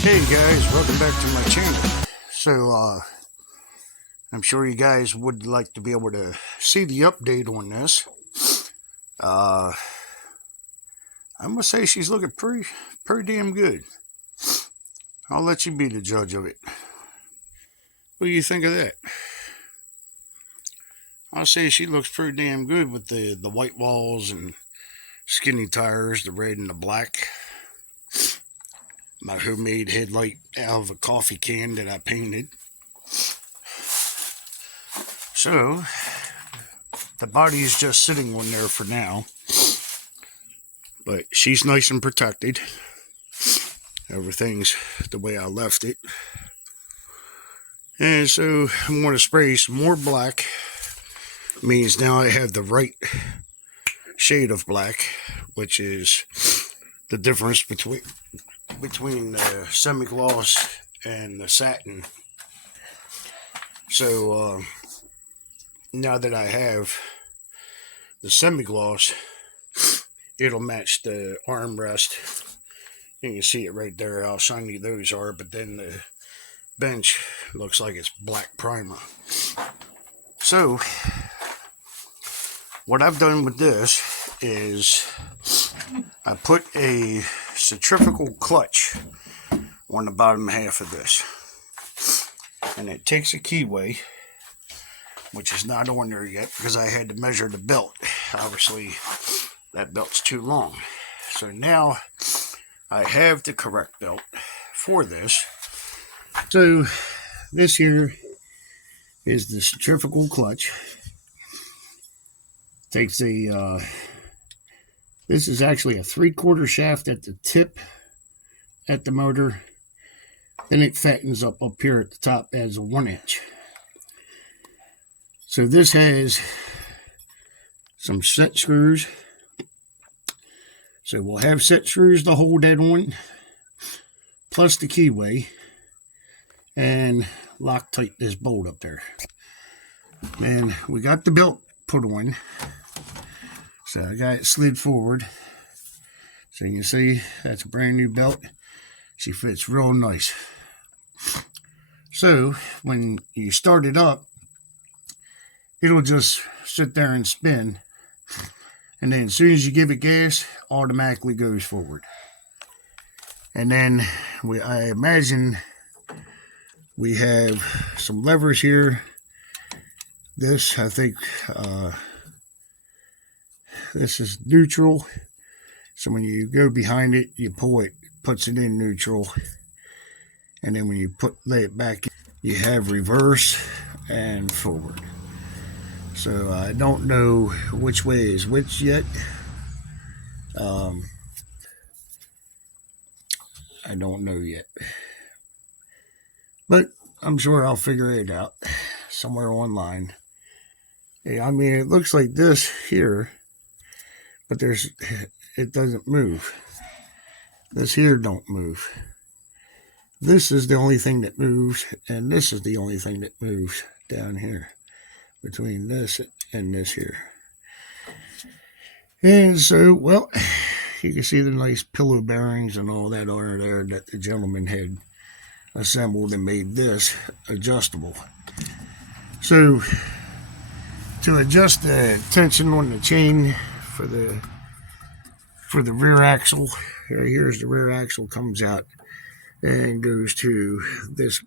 Hey guys, welcome back to my channel. So, I'm sure you guys would like to be able to see the update on this. Uh, I must say she's looking pretty damn good. I'll let you be the judge of it. What do you think of that? I'll say she looks pretty damn good with the white walls and skinny tires, the red and the black. My homemade headlight out of a coffee can that I painted. So, the body is just sitting on there for now. But she's nice and protected. Everything's the way I left it. And so I'm going to spray some more black. Means now I have the right shade of black, which is the difference between the semi-gloss and the satin. So now that I have the semi-gloss, it'll match the armrest. You can see it right there how shiny those are, but then the bench looks like it's black primer. So what I've done with this is I put a centrifugal clutch on the bottom half of this, and it takes a keyway, which is not on there yet because I had to measure the belt. Obviously that belt's too long, so now I have the correct belt for this. So this here is the centrifugal clutch. Takes a this is actually a 3/4 shaft at the tip at the motor. Then it fattens up here at the top as a 1-inch. So this has some set screws. So we'll have set screws to hold that on, plus the keyway, and Loctite this bolt up there. And we got the belt put on. So I got it slid forward. So you can see that's a brand new belt. She fits real nice. So when you start it up, it'll just sit there and spin. And then as soon as you give it gas, automatically goes forward. And then I imagine we have some levers here. This, I think, this is neutral. So when you go behind it, you pull it, puts it in neutral. And then when you lay it back, you have reverse and forward. So I don't know which way is which yet. I don't know yet. But I'm sure I'll figure it out somewhere online. Hey, I mean, it looks like this here, but it doesn't move. This here don't move. This is the only thing that moves, and this is the only thing that moves down here between this and this here. And so, well, you can see the nice pillow bearings and all that on there that the gentleman had assembled and made this adjustable. So to adjust the tension on the chain for the rear axle, here's the rear axle, comes out and goes to this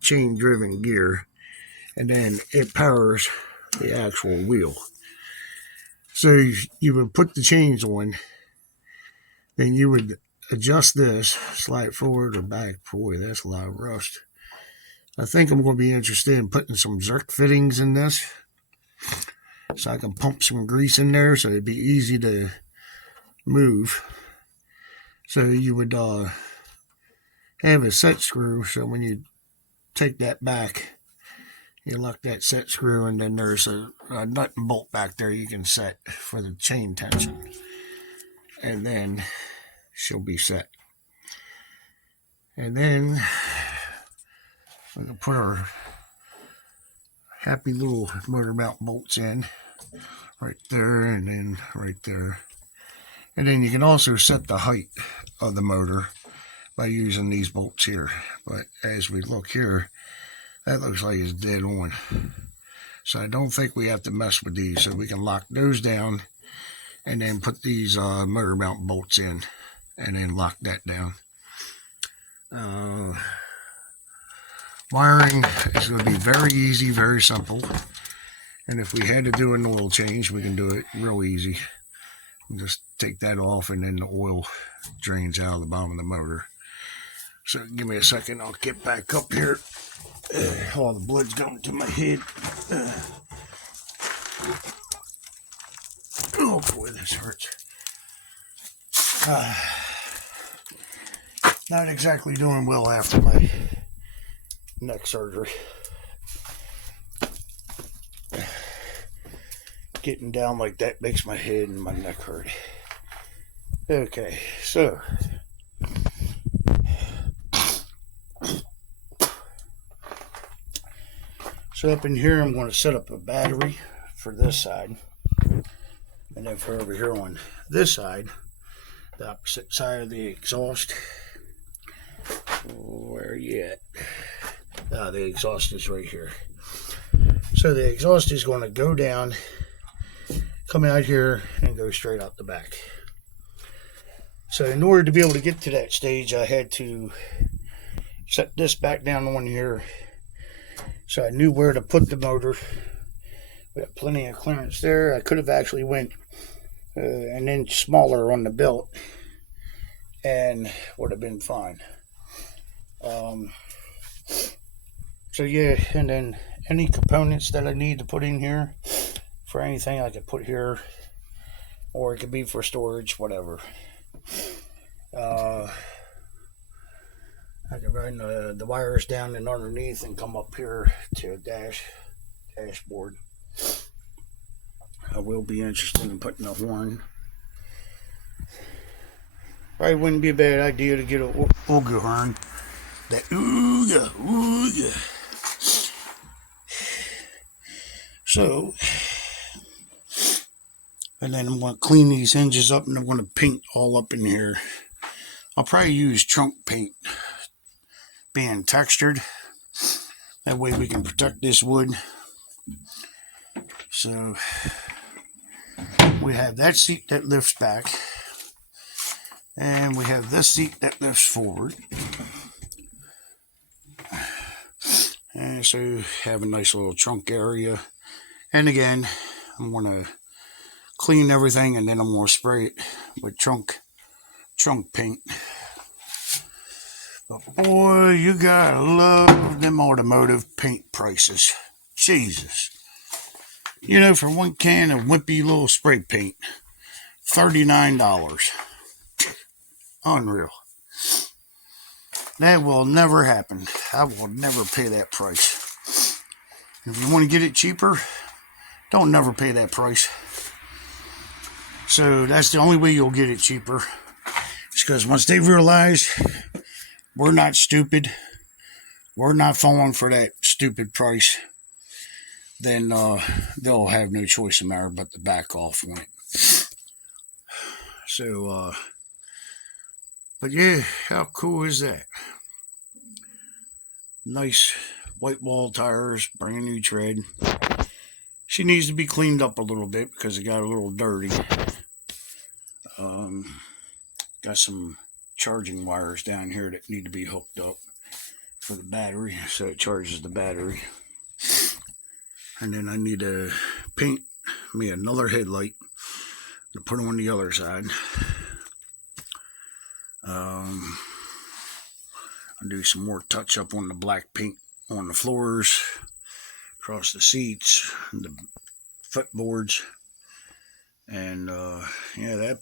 chain driven gear, and then it powers the actual wheel. So you would put the chains on, then you would adjust this, slide forward or back. Boy, that's a lot of rust. I think I'm going to be interested in putting some Zerk fittings in this, so I can pump some grease in there so it'd be easy to move. So you would have a set screw, so when you take that back, you lock that set screw, and then there's a nut and bolt back there you can set for the chain tension, and then she'll be set. And then we can put our happy little motor mount bolts in right there, and then right there. And then you can also set the height of the motor by using these bolts here. But as we look here, that looks like it's dead on. So I don't think we have to mess with these. So we can lock those down and then put these motor mount bolts in and then lock that down. Wiring is going to be very easy, very simple. And if we had to do an oil change, we can do it real easy. Just take that off and then the oil drains out of the bottom of the motor. So give me a second, I'll get back up here. All the blood's going to my head. Oh boy, this hurts. Not exactly doing well after my neck surgery. Getting down like that makes my head and my neck hurt. Okay, so up in here I'm going to set up a battery for this side, and then for over here on this side, the opposite side of the exhaust. Where are you at? The exhaust is right here. So the exhaust is going to go down, come out here, and go straight out the back. So in order to be able to get to that stage, I had to set this back down on here so I knew where to put the motor. We have plenty of clearance there. I could have actually went an inch smaller on the belt and would have been fine. So yeah, and then any components that I need to put in here for anything I could put here, or it could be for storage, whatever. I can run the wires down and underneath and come up here to a dashboard. I will be interested in putting a horn. Probably wouldn't be a bad idea to get a ooga horn. That ooga. So, and then I'm going to clean these hinges up and I'm going to paint all up in here. I'll probably use trunk paint, being textured. That way we can protect this wood. So, we have that seat that lifts back. And we have this seat that lifts forward. And so have a nice little trunk area. And again, I'm going to clean everything and then I'm going to spray it with trunk paint. But boy, you gotta love them automotive paint prices. Jesus. You know, for one can of wimpy little spray paint, $39. Unreal. That will never happen. I will never pay that price. If you want to get it cheaper, don't never pay that price. So that's the only way you'll get it cheaper. It's because once they realize we're not stupid, we're not falling for that stupid price, then they'll have no choice in the matter but to back off on it. So, but yeah, how cool is that? Nice white wall tires, brand new tread. She needs to be cleaned up a little bit because it got a little dirty. Got some charging wires down here that need to be hooked up for the battery, so it charges the battery. And then I need to paint me another headlight to put on the other side. I'll do some more touch up on the black paint on the floors, across the seats, the footboards, and yeah, that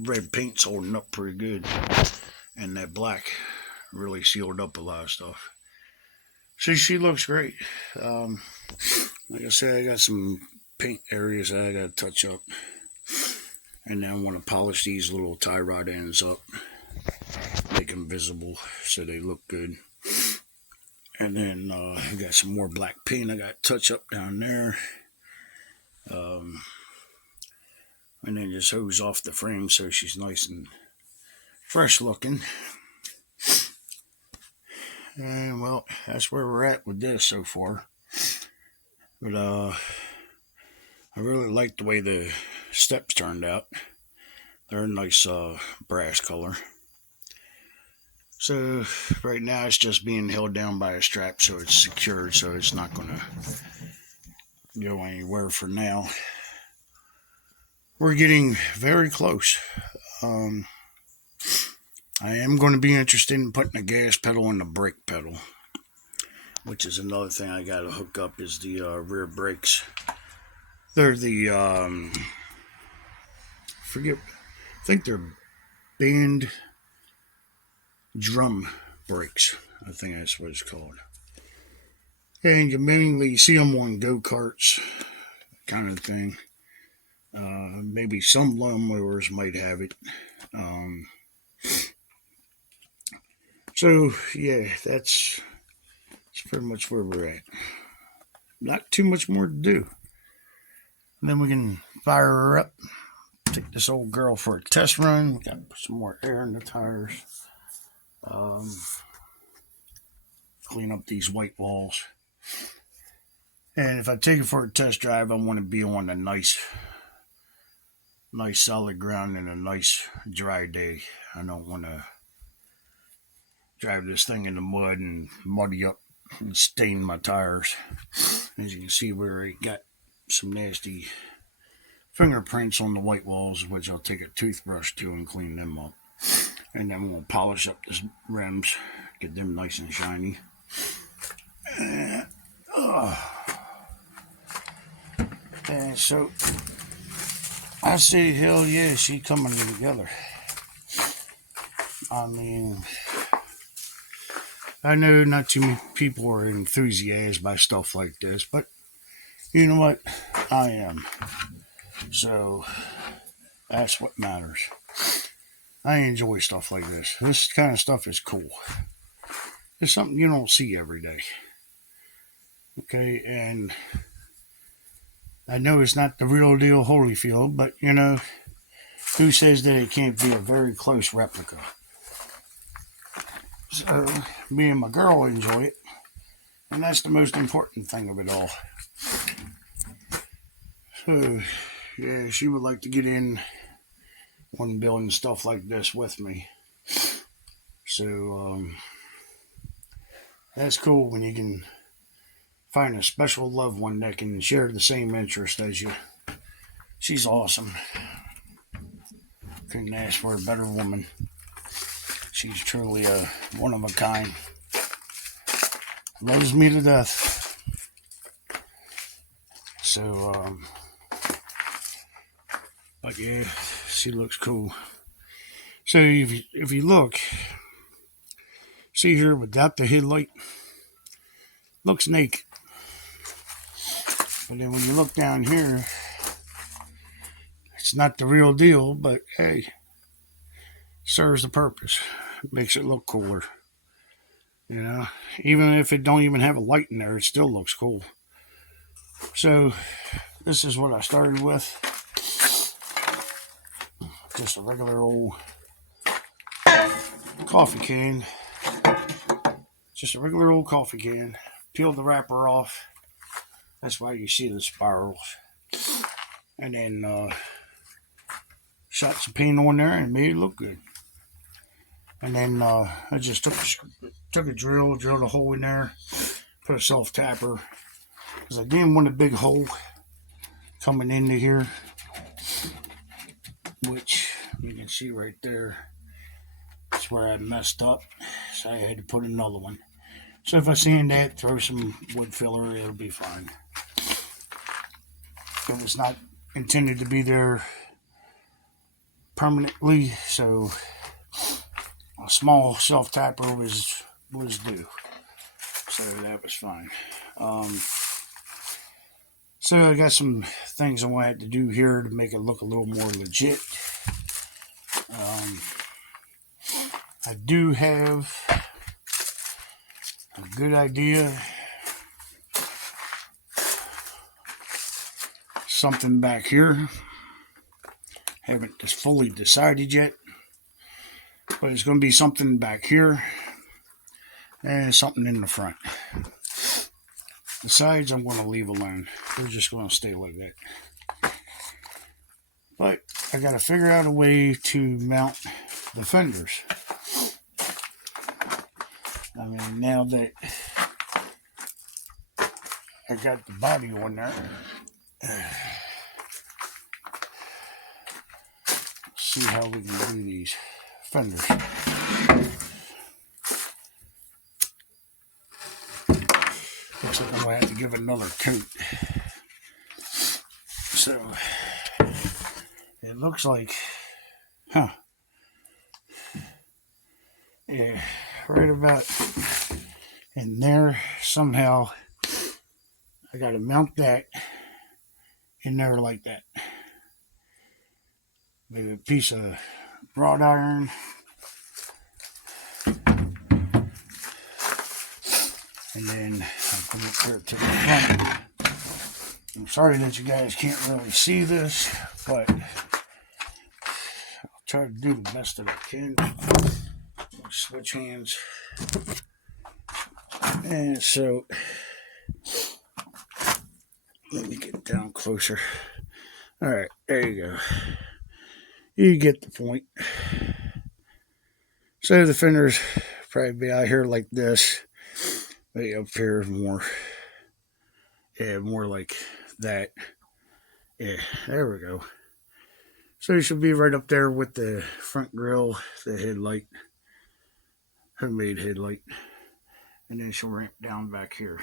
red paint's holding up pretty good, and that black really sealed up a lot of stuff. So she looks great. Like I said, I got some paint areas that I got to touch up, and then I want to polish these little tie rod ends up, make them visible so they look good. And then I got some more black paint I got to touch up down there. And then just hose off the frame so she's nice and fresh looking. And well, that's where we're at with this so far. But I really like the way the steps turned out. They're a nice brass color. So right now it's just being held down by a strap, so it's secured, so it's not going to go anywhere for now. We're getting very close. Um, I am going to be interested in putting a gas pedal and a brake pedal, which is another thing I got to hook up is the rear brakes. They're the I think they're band drum brakes. I think that's what it's called. And you mainly see them on go-karts, kind of thing. Maybe some lawnmowers might have it. Um, so yeah, that's pretty much where we're at. Not too much more to do. And then we can fire her up. Take this old girl for a test run. We got to put some more air in the tires. Clean up these white walls. And if I take it for a test drive, I want to be on a nice solid ground and a nice dry day. I don't want to drive this thing in the mud and muddy up and stain my tires. As you can see, where I got some nasty fingerprints on the white walls, which I'll take a toothbrush to and clean them up. And then we'll polish up the rims, get them nice and shiny. And so I say, hell yeah, she coming together. I mean, I know not too many people are enthusiastic by stuff like this, but you know what? I am. So that's what matters. I enjoy stuff like this. This kind of stuff is cool. It's something you don't see every day. Okay, and I know it's not the real deal Holyfield, but you know, who says that it can't be a very close replica? So me and my girl enjoy it, and that's the most important thing of it all. So yeah, she would like to get in on building stuff like this with me. So that's cool when you can find a special loved one that can share the same interest as you. She's awesome. Couldn't ask for a better woman. She's truly a one of a kind. Loves me to death. So, but yeah, she looks cool. So if you look, see here without the headlight, looks naked. But then when you look down here, it's not the real deal, but hey, serves the purpose. It makes it look cooler. You know, even if it don't even have a light in there, it still looks cool. So this is what I started with. Just a regular old coffee can. Just a regular old coffee can. Peeled the wrapper off. That's why you see the spirals. And then shot some paint on there and made it look good. And then I just took a drill, drilled a hole in there, put a self tapper, because I didn't want a big hole coming into here, which you can see right there. That's where I messed up, so I had to put another one. So if I sand that, throw some wood filler, it'll be fine. It was not intended to be there permanently, so a small self tapper was due, so that was fine. So I got some things I wanted to do here to make it look a little more legit. I do have a good idea. Something back here. Haven't just fully decided yet, but it's going to be something back here. and something in the front. The sides I'm going to leave alone. They're just going to stay like that. But I got to figure out a way to mount the fenders. I mean, now that I got the body on there, see how we can do these fenders. Looks like I'm going to have to give it another coat. So, it looks like, yeah, right about in there somehow, I got to mount that in there like that. Maybe a piece of wrought iron. And then I'll come up here to the front. I'm sorry that you guys can't really see this, but I'll try to do the best that I can. Switch hands. And so, let me get down closer. Alright, there you go. You get the point. So the fenders probably be out here like this. Maybe up here more. Yeah, more like that. Yeah, there we go. So you should be right up there with the front grille, the headlight, homemade headlight. And then she'll ramp down back here.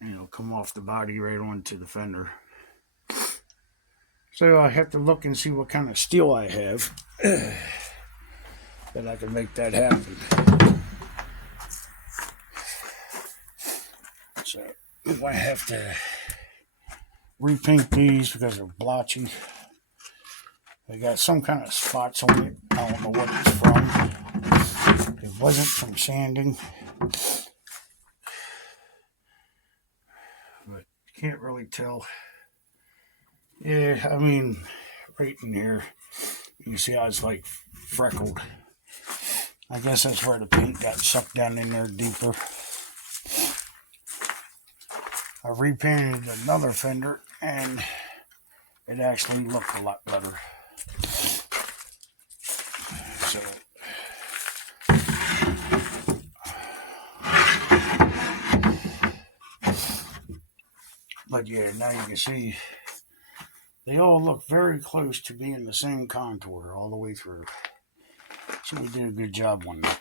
And it'll come off the body right onto the fender. So I have to look and see what kind of steel I have that I can make that happen. So I'm going to have to repaint these because they're blotchy. They got some kind of spots on it. I don't know what it's from. It wasn't from sanding. But you can't really tell. Yeah, I mean, right in here, you can see how it's like freckled. I guess that's where the paint got sucked down in there deeper. I repainted another fender and it actually looked a lot better. So, but yeah, now you can see they all look very close to being the same contour all the way through. So we did a good job on that.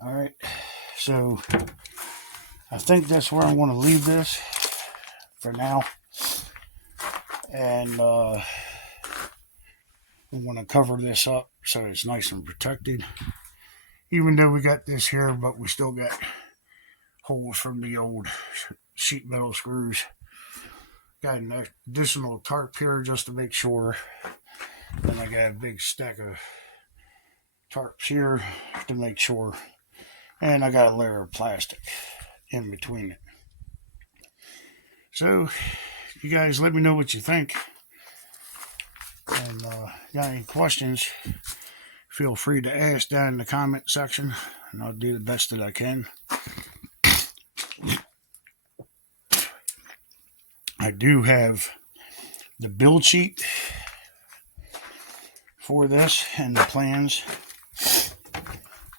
Alright, so I think that's where I'm going to leave this for now. And I'm going to cover this up so it's nice and protected. Even though we got this here, but we still got holes from the old sheet metal screws. Got an additional tarp here just to make sure. Then I got a big stack of tarps here to make sure. And I got a layer of plastic in between it. So, you guys let me know what you think. And got any questions, feel free to ask down in the comment section. And I'll do the best that I can. I do have the build sheet for this and the plans.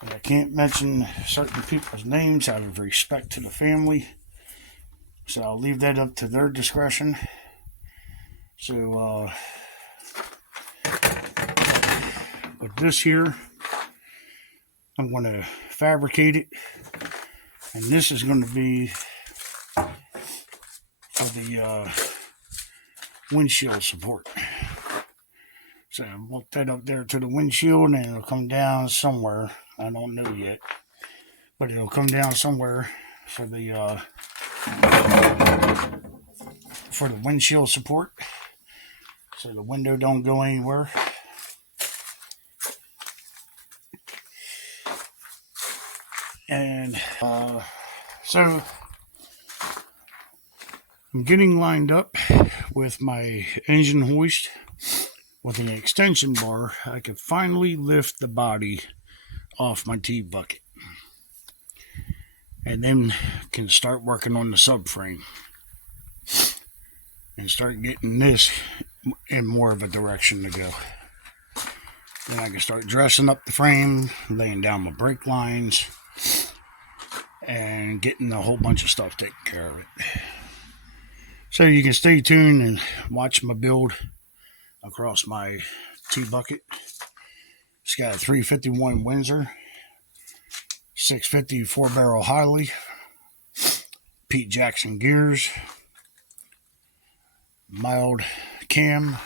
But I can't mention certain people's names out of respect to the family. So I'll leave that up to their discretion. So with this here, I'm going to fabricate it. And this is going to be for the windshield support. So I'll bolt that up there to the windshield and it'll come down somewhere. I don't know yet. But it'll come down somewhere for the windshield support. So the window don't go anywhere. And so I'm getting lined up with my engine hoist with an extension bar. I could finally lift the body off my T bucket, and then can start working on the subframe and start getting this in more of a direction to go. Then I can start dressing up the frame, laying down my brake lines, and getting a whole bunch of stuff taken care of it. So you can stay tuned and watch my build across my T-bucket. It's got a 351 Windsor, 650 4-barrel Harley, Pete Jackson gears, mild cam,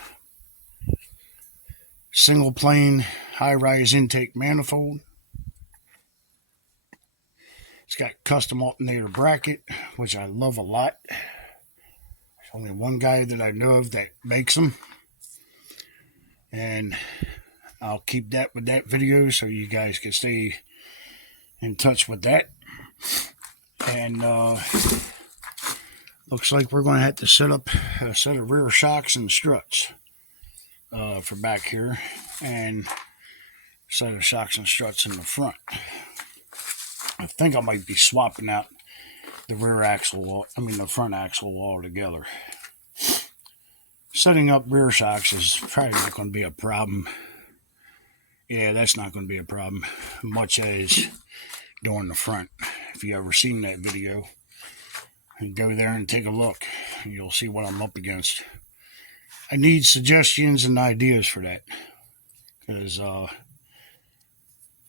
single plane high-rise intake manifold. It's got custom alternator bracket, which I love a lot. There's only one guy that I know of that makes them, and I'll keep that with that video so you guys can stay in touch with that. And looks like we're going to have to set up a set of rear shocks and struts for back here, and a set of shocks and struts in the front. I think I might be swapping out the the front axle altogether. Setting up rear shocks is probably not going to be a problem. Yeah, that's not going to be a problem, much as doing the front. If you ever seen that video, go there and take a look. You'll see what I'm up against. I need suggestions and ideas for that, because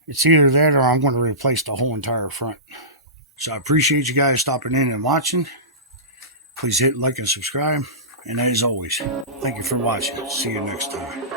it's either that or I'm going to replace the whole entire front. So I appreciate you guys stopping in and watching. Please hit like and subscribe. And as always, thank you for watching. See you next time.